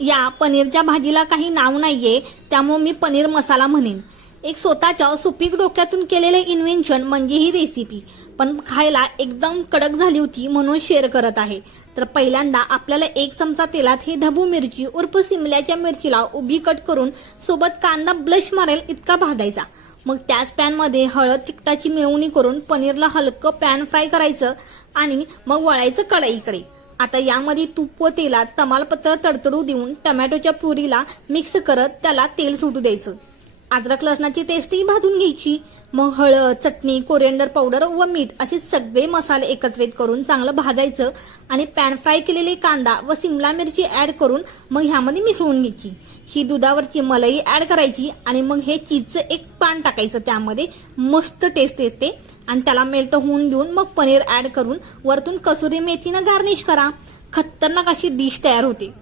या पनीरच्या भाजीला काही नाव नाहीये त्यामुळे मी पनीर मसाला म्हणेन. एक स्वतःच्या सुपीक डोक्यातून केलेले इन्व्हेन्शन म्हणजे ही रेसिपी पण खायला एकदम कडक झाली होती म्हणून शेअर करत आहे. तर पहिल्यांदा आपल्याला एक चमचा तेलात ही ढबू मिरची उर्फ सिमल्याच्या मिरचीला उभी कट करून सोबत कांदा ब्लश मारेल इतका भाजायचा. मग त्याच पॅनमध्ये हळद तिखटाची मिळवणी करून पनीरला हलकं पॅन फ्राय करायचं आणि मग वळायचं कढईकडे. आता यामध्ये तूप व तेलात तमालपत्र तडतडू देऊन टमॅटोच्या पुरीला मिक्स करत त्याला तेल सुटू द्यायचं. अद्रक लसणाची टेस्टही भाजून घ्यायची. मग हळद चटणी कोरिअंडर पावडर व मीठ असे सगळे मसाले एकत्रित करून चांगलं भाजायचं आणि पॅन फ्राय केलेले कांदा व सिमला मिरची ऍड करून मग ह्यामध्ये मिसळून घ्यायची. ही दुधावरची मलाई ऍड करायची आणि मग हे चीजचं एक पान टाकायचं. त्यामध्ये मस्त टेस्ट येते. आणि त्याला मेल्ट होऊन देऊन मग पनीर ऍड करून वरतून कसुरी मेथीनं गार्निश करा. खतरनाक अशी डिश तयार होते.